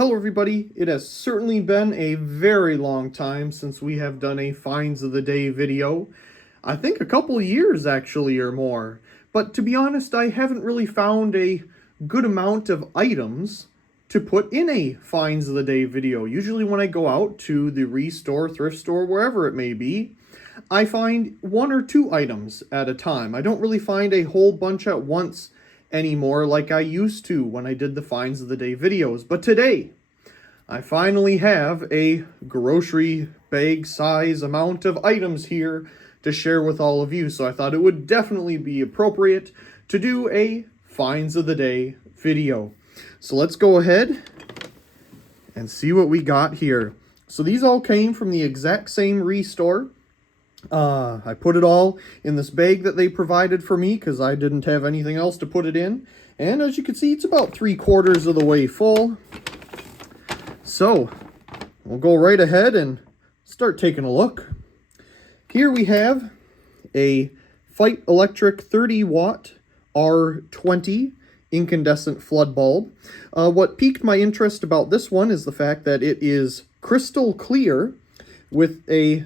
Hello everybody, it has certainly been a very long time since we have done a Finds of the Day video. I think a couple years actually or more. But to be honest, I haven't really found a good amount of items to put in a Finds of the Day video. Usually when I go out to the restore, thrift store, wherever it may be, I find one or two items at a time. I don't really find a whole bunch at once anymore like I used to when I did the Finds of the Day videos. But today, I finally have a grocery bag size amount of items here to share with all of you. So I thought it would definitely be appropriate to do a Finds of the Day video. So let's go ahead and see what we got here. So these all came from the exact same restore. I put it all in this bag that they provided for me because I didn't have anything else to put it in. And as you can see, it's about 3/4 of the way full. So we'll go right ahead and start taking a look. Here we have a Fight Electric 30 watt R20 incandescent flood bulb. What piqued my interest about this one is the fact that it is crystal clear with a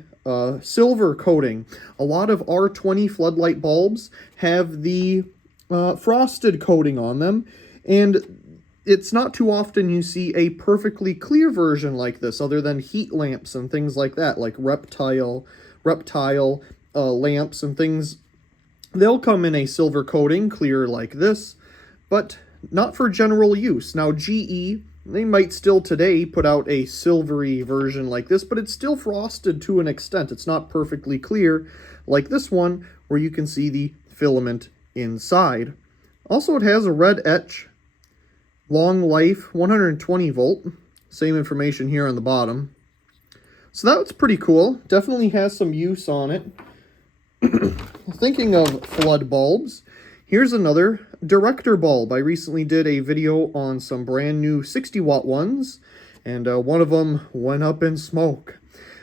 silver coating. A lot of R20 floodlight bulbs have the frosted coating on them, and it's not too often you see a perfectly clear version like this, other than heat lamps and things like that, like reptile lamps and things. They'll come in a silver coating, clear like this, but not for general use. Now GE, they might still today put out a silvery version like this, but it's still frosted to an extent. It's not perfectly clear like this one, where you can see the filament inside. Also, it has a red etch, long life, 120 volt. Same information here on the bottom. So that's pretty cool. Definitely has some use on it. Thinking of flood bulbs, here's another director bulb. I recently did a video on some brand new 60 watt ones, and one of them went up in smoke.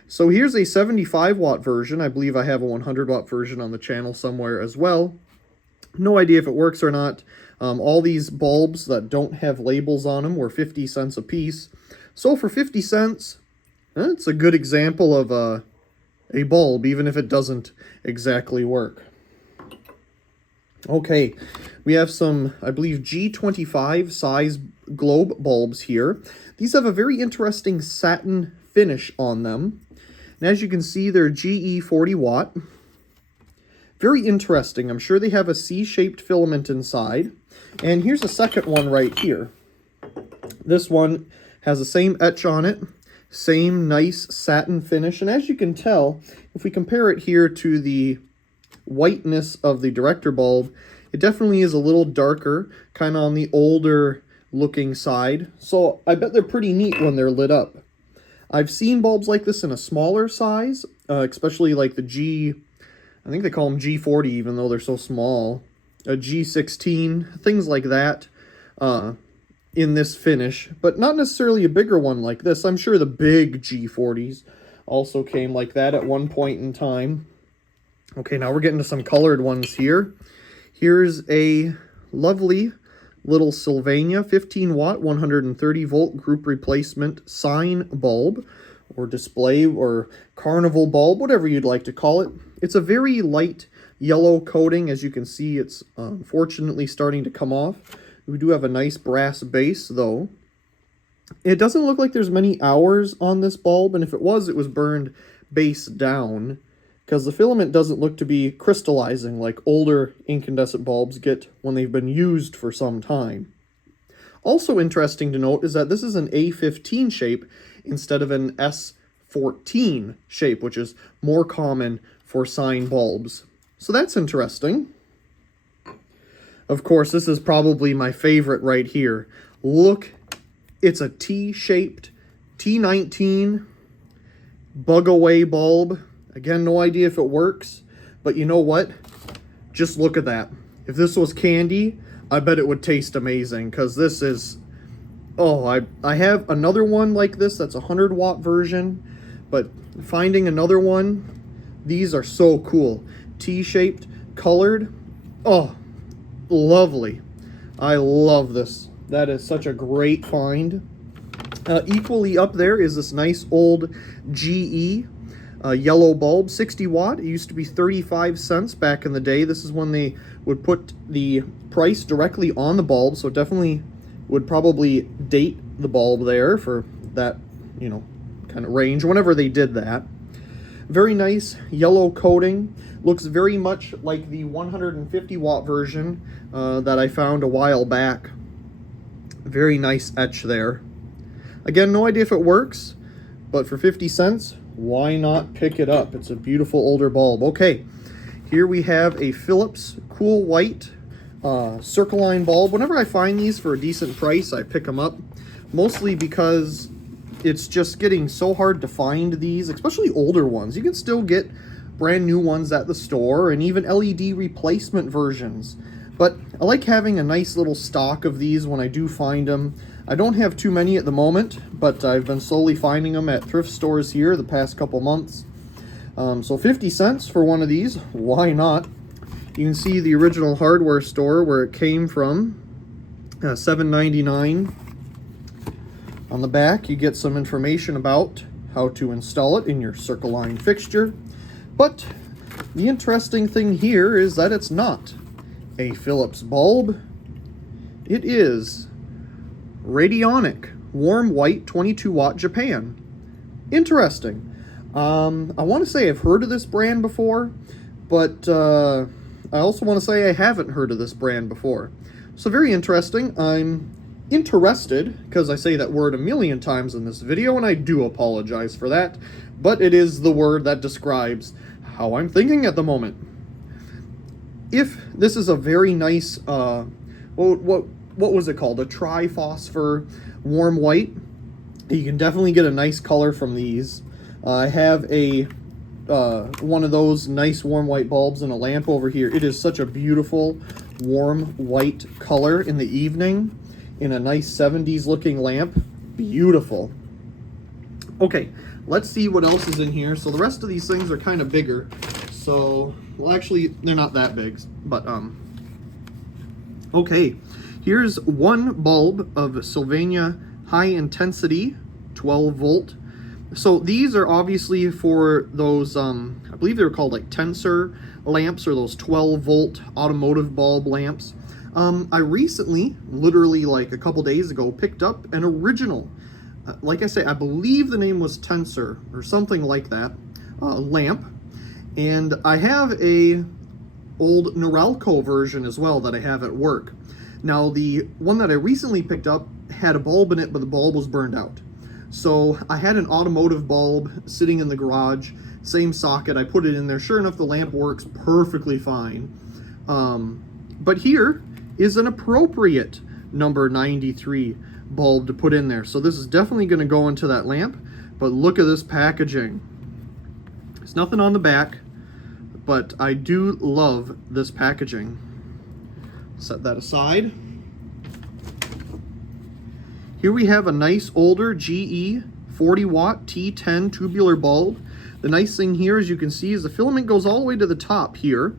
So here's a 75 watt version. I believe I have a 100 watt version on the channel somewhere as well. No idea if it works or not. All these bulbs that don't have labels on them were 50 cents a piece. So for 50 cents, it's a good example of a bulb, even if it doesn't exactly work. Okay, we have some, I believe, G25 size globe bulbs here. These have a very interesting satin finish on them. And as you can see, they're GE 40 watt. Very interesting. I'm sure they have a C-shaped filament inside. And here's a second one right here. This one has the same etch on it, same nice satin finish. And as you can tell, if we compare it here to the whiteness of the director bulb, it definitely is a little darker, kind of on the older looking side. So I bet they're pretty neat when they're lit up. I've seen bulbs like this in a smaller size, especially like the I think they call them G40 even though they're so small, a G16, things like that in this finish, but not necessarily a bigger one like this. I'm sure the big G40s also came like that at one point in time. Okay, now we're getting to some colored ones here. Here's a lovely little Sylvania 15 watt, 130 volt group replacement sign bulb, or display or carnival bulb, whatever you'd like to call it. It's a very light yellow coating. As you can see, it's unfortunately starting to come off. We do have a nice brass base though. It doesn't look like there's many hours on this bulb, and if it was burned base down, because the filament doesn't look to be crystallizing like older incandescent bulbs get when they've been used for some time. Also interesting to note is that this is an A15 shape instead of an S14 shape, which is more common for sign bulbs. So that's interesting. Of course, this is probably my favorite right here. Look, it's a T-shaped T19 bug away bulb. Again, no idea if it works, but you know what? Just look at that. If this was candy, I bet it would taste amazing, because this is... Oh, I have another one like this that's a 100 watt version, but finding another one, these are so cool. T-shaped, colored. Oh, lovely. I love this. That is such a great find. Equally up there is this nice old GE yellow bulb, 60 watt. It used to be 35 cents back in the day. This is when they would put the price directly on the bulb, so it definitely would probably date the bulb there for that, you know, kind of range, whenever they did that. Very nice yellow coating. Looks very much like the 150 watt version that I found a while back. Very nice etch there. Again, no idea if it works, but for 50 cents, why not pick it up? It's a beautiful older bulb. Okay, here we have a Philips Cool White circle line bulb. Whenever I find these for a decent price, I pick them up, mostly because it's just getting so hard to find these, especially older ones. You can still get brand new ones at the store and even LED replacement versions. But I like having a nice little stock of these when I do find them. I don't have too many at the moment, but I've been slowly finding them at thrift stores here the past couple months. So 50 cents for one of these, why not? You can see the original hardware store where it came from, $7.99. On the back, you get some information about how to install it in your circle line fixture. But the interesting thing here is that it's not a Philips bulb. It is Radionic Warm White 22 watt Japan. Interesting. I want to say I've heard of this brand before, but I also want to say I haven't heard of this brand before. So very interesting. I'm interested, because I say that word a million times in this video, and I do apologize for that, but it is the word that describes how I'm thinking at the moment. If this is a very nice, what was it called? A triphosphor warm white. You can definitely get a nice color from these. I have a one of those nice warm white bulbs in a lamp over here. It is such a beautiful warm white color in the evening in a nice 70s looking lamp. Beautiful. Okay, let's see what else is in here. So the rest of these things are kind of bigger. So, well, actually, they're not that big, but, okay. Here's one bulb of Sylvania High Intensity 12 volt. So these are obviously for those, I believe they were called like tensor lamps, or those 12 volt automotive bulb lamps. I recently, literally like a couple days ago, picked up an original, like I say, I believe the name was Tensor or something like that, lamp. And I have a old Norelco version as well that I have at work. Now the one that I recently picked up had a bulb in it, but the bulb was burned out. So I had an automotive bulb sitting in the garage, same socket, I put it in there. Sure enough, the lamp works perfectly fine. But here is an appropriate number 93 bulb to put in there. So this is definitely going to go into that lamp, but look at this packaging. There's nothing on the back, but I do love this packaging. Set that aside. Here we have a nice older GE 40 watt T10 tubular bulb. The nice thing here, as you can see, is the filament goes all the way to the top here.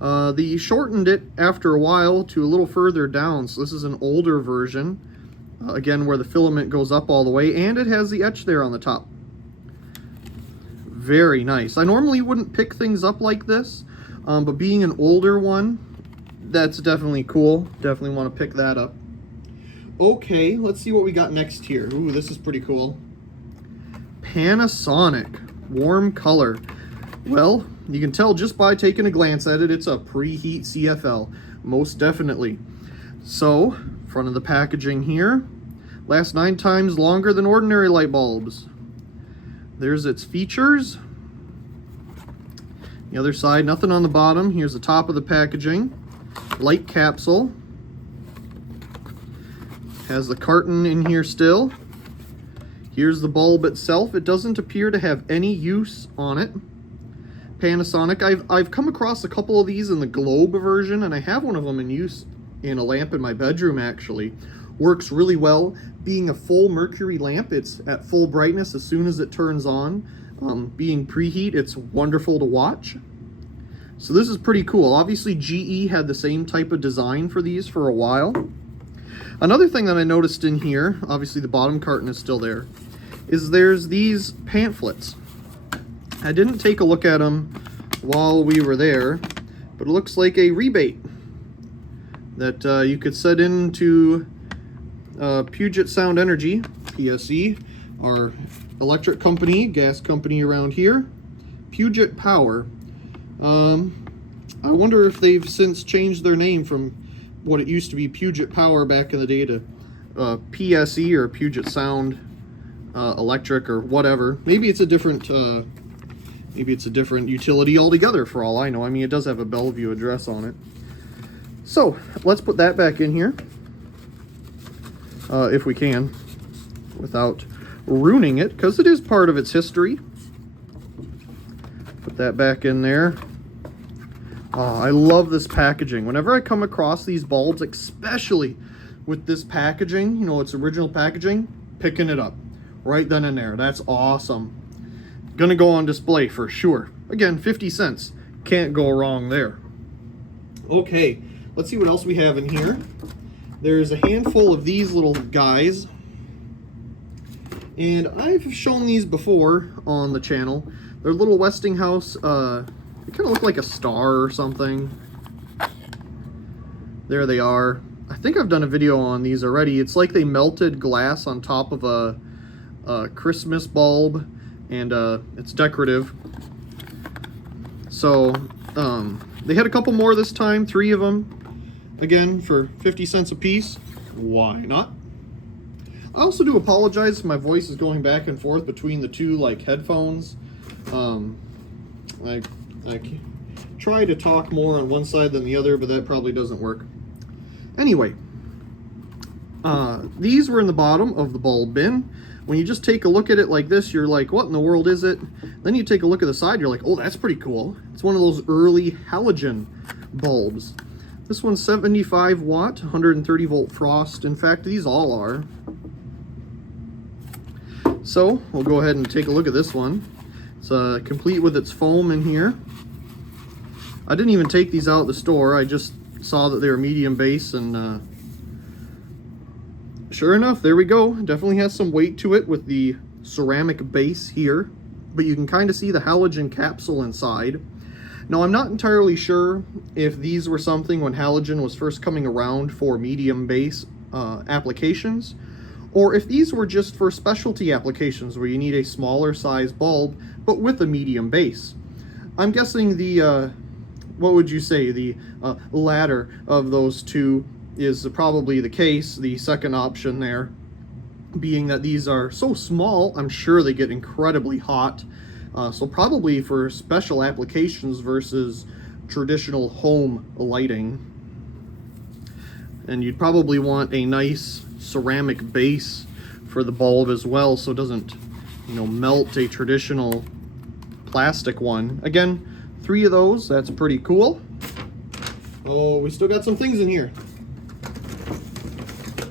They shortened it after a while to a little further down, so this is an older version. Again, where the filament goes up all the way, and it has the etch there on the top. Very nice. I normally wouldn't pick things up like this, but being an older one, that's definitely cool. Definitely want to pick that up. Okay, let's see what we got next here. Ooh, this is pretty cool. Panasonic warm color. Well, you can tell just by taking a glance at it, it's a preheat CFL, most definitely. So, front of the packaging here, lasts 9 times longer than ordinary light bulbs. There's its features. The other side, nothing on the bottom. Here's the top of the packaging. Light capsule. Has the carton in here still. Here's the bulb itself. It doesn't appear to have any use on it. Panasonic. I've come across a couple of these in the globe version, and I have one of them in use in a lamp in my bedroom actually. Works really well. Being a full mercury lamp, it's at full brightness as soon as it turns on. Being preheat, it's wonderful to watch. So this is pretty cool. Obviously GE had the same type of design for these for a while. Another thing that I noticed in here, obviously the bottom carton is still there, is there's these pamphlets. I didn't take a look at them while we were there, but it looks like a rebate that you could set into Puget Sound Energy, PSE, our electric company, gas company around here, Puget Power. I wonder if they've since changed their name from what it used to be, Puget Power back in the day, to PSE or Puget Sound Electric or whatever. Maybe it's a different utility altogether for all I know. I mean, it does have a Bellevue address on it. So let's put that back in here, if we can, without ruining it, because it is part of its history. Put that back in there. Oh, I love this packaging. Whenever I come across these bulbs, especially with this packaging, you know, its original packaging, picking it up right then and there. That's awesome. Gonna go on display for sure. Again, 50 cents. Can't go wrong there. Okay, let's see what else we have in here. There's a handful of these little guys, and I've shown these before on the channel. They're little Westinghouse, they kind of look like a star or something. There they are. I think I've done a video on these already. It's like they melted glass on top of a Christmas bulb, and it's decorative. So they had a couple more this time, 3 of them. Again, for 50 cents a piece. Why not? I also do apologize if my voice is going back and forth between the two, like, headphones. I try to talk more on one side than the other, but that probably doesn't work. Anyway, these were in the bottom of the bulb bin. When you just take a look at it like this, you're like, what in the world is it? Then you take a look at the side, you're like, oh, that's pretty cool. It's one of those early halogen bulbs. This one's 75 watt, 130 volt frost. In fact, these all are. So we'll go ahead and take a look at this one. It's complete with its foam in here. I didn't even take these out of the store. I just saw that they were medium base, and sure enough, there we go. Definitely has some weight to it with the ceramic base here, but you can kind of see the halogen capsule inside. Now, I'm not entirely sure if these were something when halogen was first coming around for medium base applications, or if these were just for specialty applications where you need a smaller size bulb but with a medium base. I'm guessing the what would you say, the latter of those two is probably the case, the second option there being that these are so small, I'm sure they get incredibly hot. So probably for special applications versus traditional home lighting. And you'd probably want a nice ceramic base for the bulb as well, so it doesn't, you know, melt a traditional plastic one. Again, 3 of those, that's pretty cool. Oh, we still got some things in here.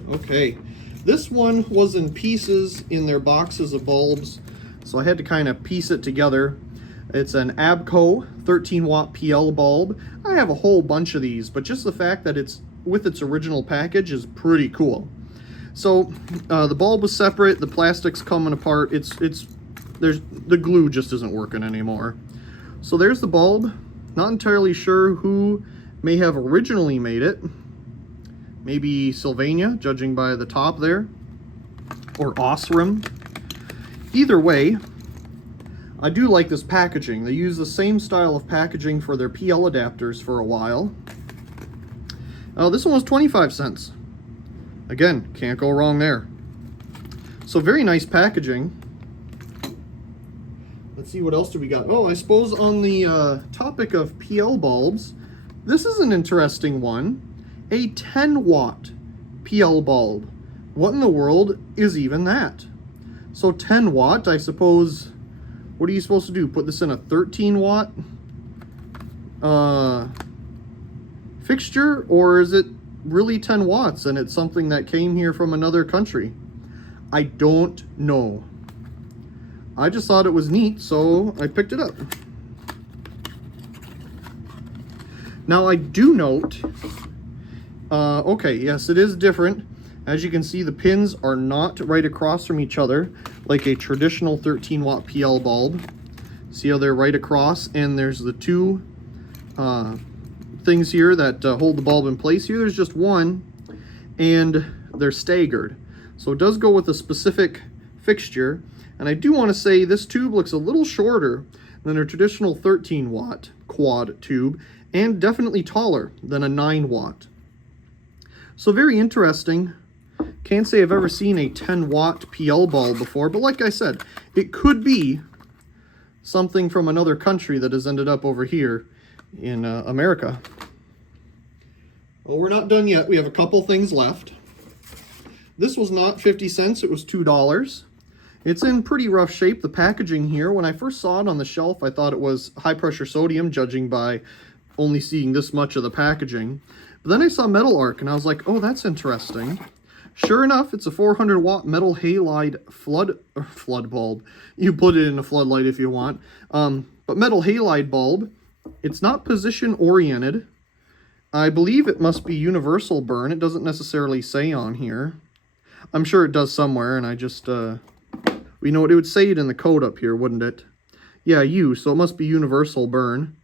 Okay, this one was in pieces in their boxes of bulbs, so I had to kind of piece it together. It's an Abco 13 watt PL bulb. I have a whole bunch of these, but just the fact that it's with its original package is pretty cool. So the bulb was separate, the plastic's coming apart. There's the glue just isn't working anymore. So there's the bulb. Not entirely sure who may have originally made it. Maybe Sylvania, judging by the top there, or Osram. Either way, I do like this packaging. They use the same style of packaging for their PL adapters for a while. This one was 25 cents. Again, can't go wrong there. So very nice packaging. Let's see, what else do we got? Oh, I suppose on the topic of PL bulbs, this is an interesting one. A 10 watt PL bulb. What in the world is even that? So 10 watt, I suppose, what are you supposed to do? Put this in a 13 watt fixture? Or is it really 10 watts and it's something that came here from another country? I don't know. I just thought it was neat, so I picked it up. Now I do note, okay, yes, it is different. As you can see, the pins are not right across from each other like a traditional 13 watt PL bulb. See how they're right across, and there's the two things here that hold the bulb in place. Here there's just one, and they're staggered. So it does go with a specific fixture. And I do want to say this tube looks a little shorter than a traditional 13 watt quad tube, and definitely taller than a 9 watt. So very interesting. Can't say I've ever seen a 10 watt PL bulb before, but like I said, it could be something from another country that has ended up over here in America. Well, we're not done yet. We have a couple things left. This was not 50 cents, it was $2. It's in pretty rough shape. The packaging here, when I first saw it on the shelf, I thought it was high pressure sodium, judging by only seeing this much of the packaging. But then I saw metal arc and I was like, oh, that's interesting. Sure enough, it's a 400 watt metal halide flood bulb. You put it in a floodlight if you want. But metal halide bulb. It's not position oriented. I believe it must be universal burn. It doesn't necessarily say on here. I'm sure it does somewhere, and I just, you know what, it would say it in the code up here, wouldn't it? Yeah, U, so it must be universal burn.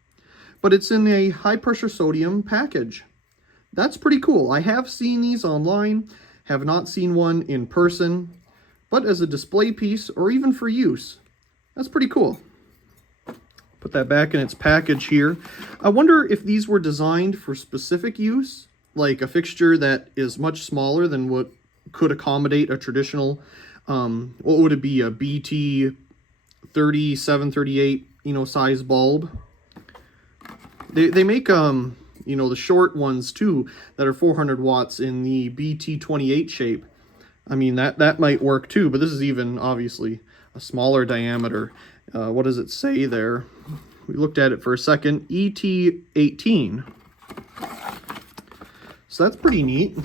But it's in a high pressure sodium package. That's pretty cool. I have seen these online, have not seen one in person, but as a display piece or even for use, that's pretty cool. Put that back in its package here. I wonder if these were designed for specific use, like a fixture that is much smaller than what could accommodate a traditional, what would it be, a BT 3738, you know, size bulb. They make, you know, the short ones too that are 400 watts in the BT 28 shape. I mean, that might work too, but this is even obviously a smaller diameter. What does it say there? We looked at it for a second. ET18. So that's pretty neat.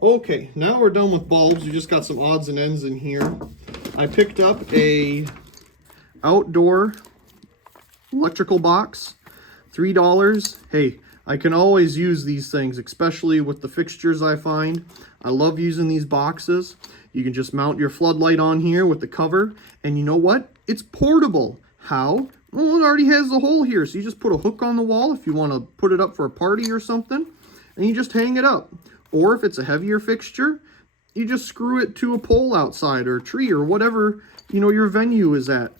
Okay, now we're done with bulbs. We just got some odds and ends in here. I picked up a outdoor electrical box, $3. Hey, I can always use these things, especially with the fixtures I find. I love using these boxes. You can just mount your floodlight on here with the cover, and you know what? It's portable. How? Well, it already has a hole here, so you just put a hook on the wall if you want to put it up for a party or something, and you just hang it up. Or if it's a heavier fixture, you just screw it to a pole outside or a tree or whatever, you know, your venue is at.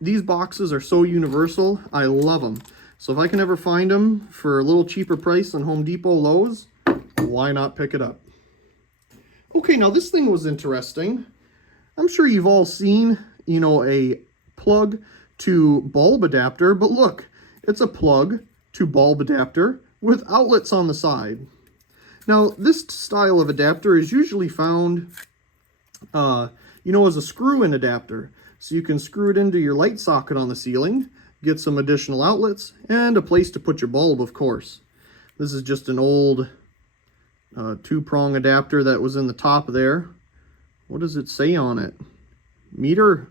These boxes are so universal. I love them. So if I can ever find them for a little cheaper price than Home Depot, Lowe's, why not pick it up? Okay, now this thing was interesting. I'm sure you've all seen, you know, a plug to bulb adapter, but look, it's a plug to bulb adapter with outlets on the side. Now, this style of adapter is usually found, you know, as a screw-in adapter. So you can screw it into your light socket on the ceiling, get some additional outlets, and a place to put your bulb, of course. This is just an old two-prong adapter that was in the top there. What does it say on it? Meter?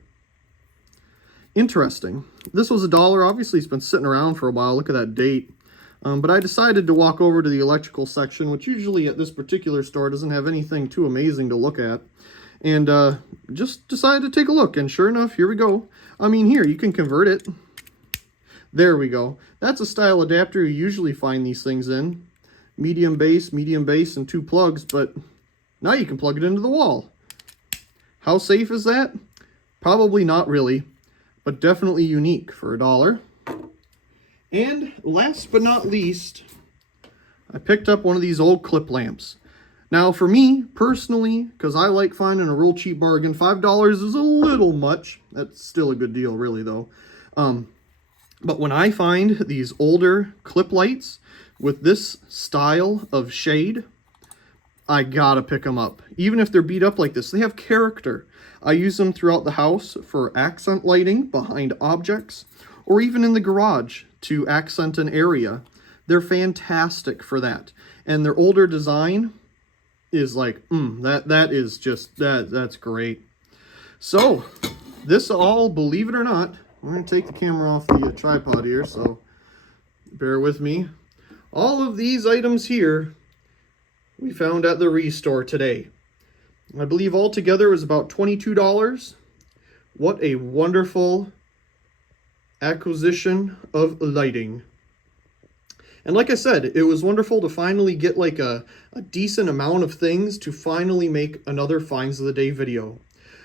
Interesting. This was $1. Obviously, it's been sitting around for a while. Look at that date. But I decided to walk over to the electrical section, which usually at this particular store doesn't have anything too amazing to look at. And just decided to take a look. And sure enough, here we go. I mean, here, you can convert it. There we go. That's a style adapter you usually find these things in. Medium base, and 2 plugs. But now you can plug it into the wall. How safe is that? Probably not really, but definitely unique for $1. And last but not least, I picked up one of these old clip lamps. Now for me, personally, because I like finding a real cheap bargain, $5 is a little much. That's still a good deal, really, though. But when I find these older clip lights with this style of shade, I gotta pick them up. Even if they're beat up like this, they have character. I use them throughout the house for accent lighting behind objects, or even in the garage to accent an area. They're fantastic for that. And their older design is like, that's great. So, this all, believe it or not, I'm going to take the camera off the tripod here, so bear with me. All of these items here we found at the Restore today. I believe altogether it was about $22. What a wonderful acquisition of lighting. And like I said, it was wonderful to finally get like a decent amount of things to finally make another Finds of the Day video.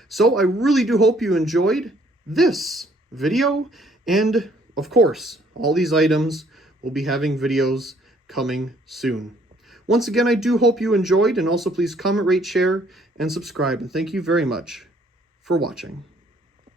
So I really do hope you enjoyed this video, and of course, all these items will be having videos coming soon. Once again, I do hope you enjoyed, and also please comment, rate, share, and subscribe. And thank you very much for watching.